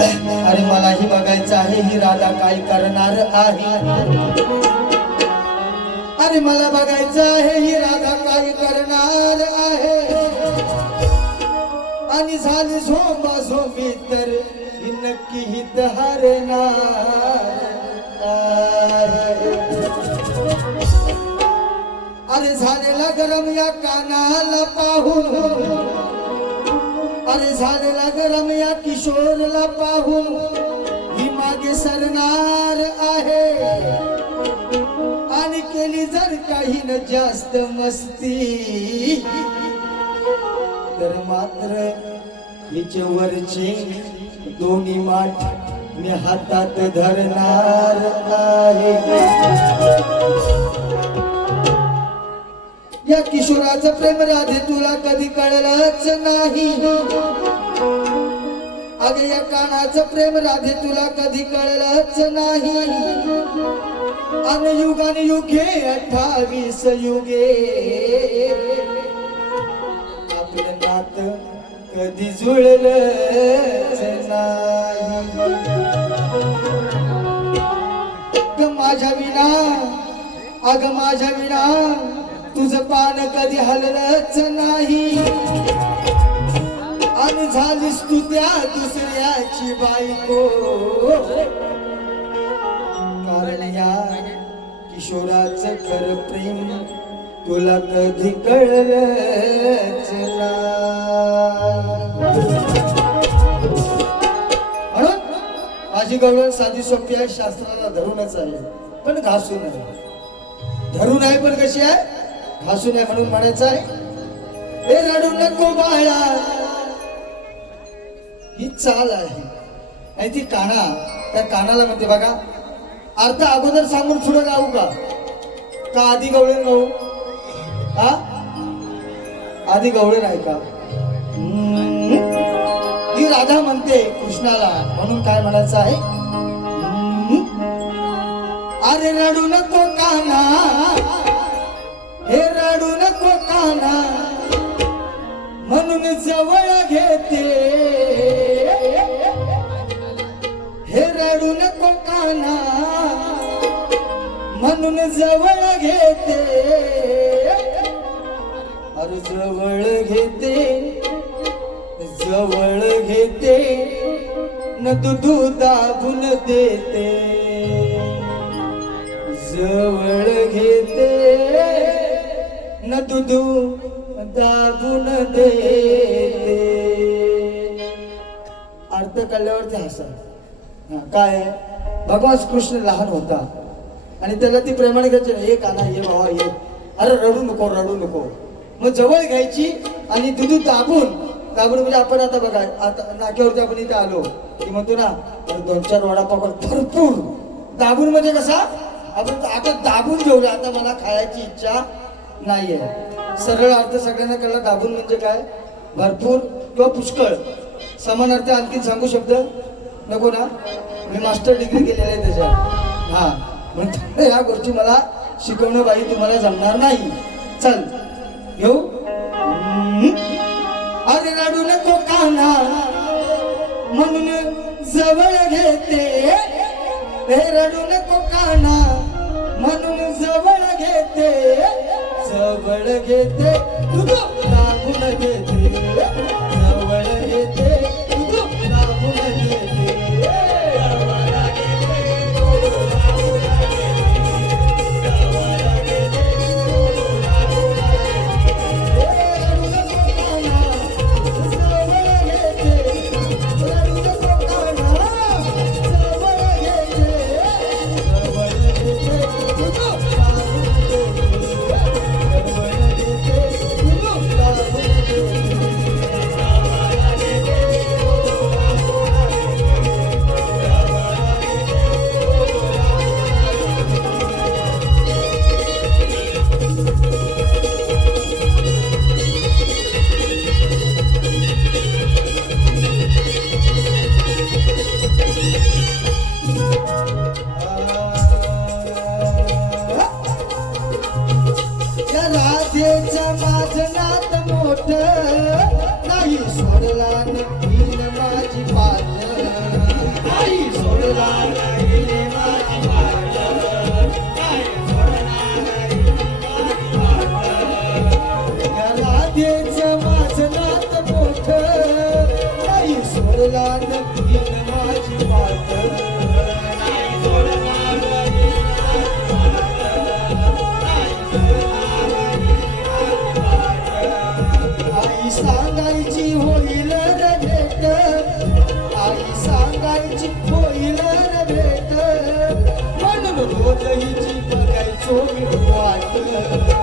अरे मलाही बघायचं आहे ही राधा काय करणार आहे? अरे मला बघायचं आहे ही राधा काय करणार आहे? आणि झाली झोंबा झोंबी तर ही नक्की हित हरणार. अरे झालेला गरम या कानाला पाहून अरे झालेला गरम या किशोरला पाहून ही मागे सरणार आहे. आणि केली जर काही न जास्त मस्ती तर मात्र हिच्यावरची दोन्ही माठ मी हातात धरणार आहे. या किशोराचं प्रेम राधे तुला कधी कळलंच नाही. अगे या कानाचं प्रेम राधे तुला कधी कळलंच नाही. अनयुगान युगे अठ्ठावीस युगे. आपलं नात कधी जुळलंच नाही. माझ्या विना अग माझ्या विना तुझं पान कधी हललंच नाही. आणि झालीस तू त्या दुसऱ्याची बायको. कारण या किशोराचं खर प्रेम तुला कधी कळलंच म्हणून माझी गवळण साधी सोपी आहे शास्त्राला धरूनच आहे. पण घासून आहे धरून आहे पण कशी आहे? घासून आहे म्हणून म्हणायचं आहे ए रडू नको बाळा. ही चाल आहे. आणि ती काना त्या कानाला म्हणते बघा अर्थ अगोदर सांगून पुढे गाऊ का? का आधी गवळे गाऊ हा? आधी गवळे आहे का? ही राधा म्हणते कृष्णाला म्हणून काय म्हणायचं आहे? अरे रडू नको काना. हे रडू नको काना. म्हणून जवळ घेते. हे रडू नको काना. म्हणून जवळ घेते. अरे जवळ घेते. जवळ घेते. न तू दाबून देते. जवळ घेते. न दुधू दाबून देते. अर्थ कळल्यावरती हसा काय आहे? भगवान कृष्ण लहान होता. आणि त्याला ती प्रेमाने घ्यायची ये काना ये बाबा ये. अरे रडू नको रडू नको. मग जवळ घ्यायची आणि दुधू दाबून दाबून म्हणजे आपण आता बघा आता नाक्यावरती आपण इथे आलो की म्हणतो ना दोन चार वडापाव भरपूर. दाबून म्हणजे कसा? आपण आता दाबून घेऊया. आता मला खायची इच्छा नाही आहे सरळ अर्थ सगळ्यांना कळला दाबून म्हणजे काय? भरपूर. किंवा पुष्कळ. समान अर्थ आणखी सांगू शब्द? नको ना? मी मास्टर डिग्री केलेली आहे त्याच्यात. हा. म्हणून ह्या गोष्टी मला शिकवणं बाई तुम्हाला जमणार नाही. चल. घेऊ अरे रडू नको काना म्हणून जवळ घेते. हे रडू नको काना म्हणून जवळ घेते. बळ घेते. लागून घेते. शासनात मोठ नाही सोडला नक्की माझी पाल नाही सोडला माझी पाल सोडला सांगायची होईल भेट. आई सांगायची होईल भेट. म्हणून रोज हिची बघायचो वाट.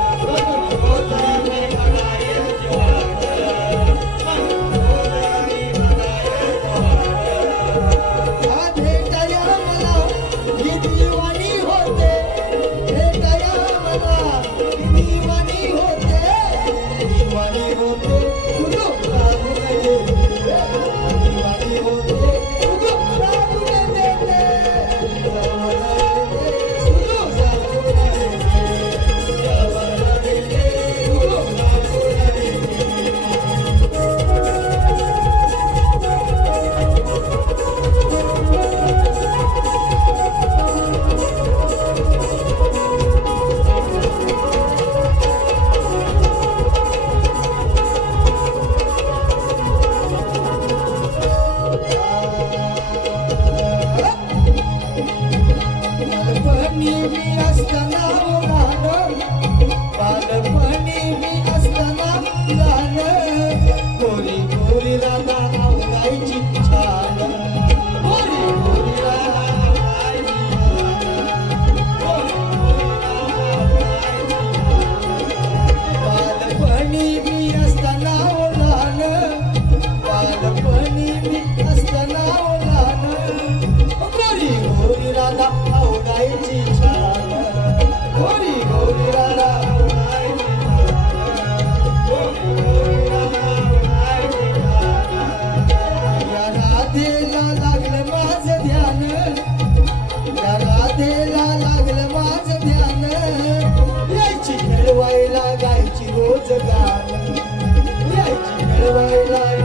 Yeah. रोज गाण यायची कळवायला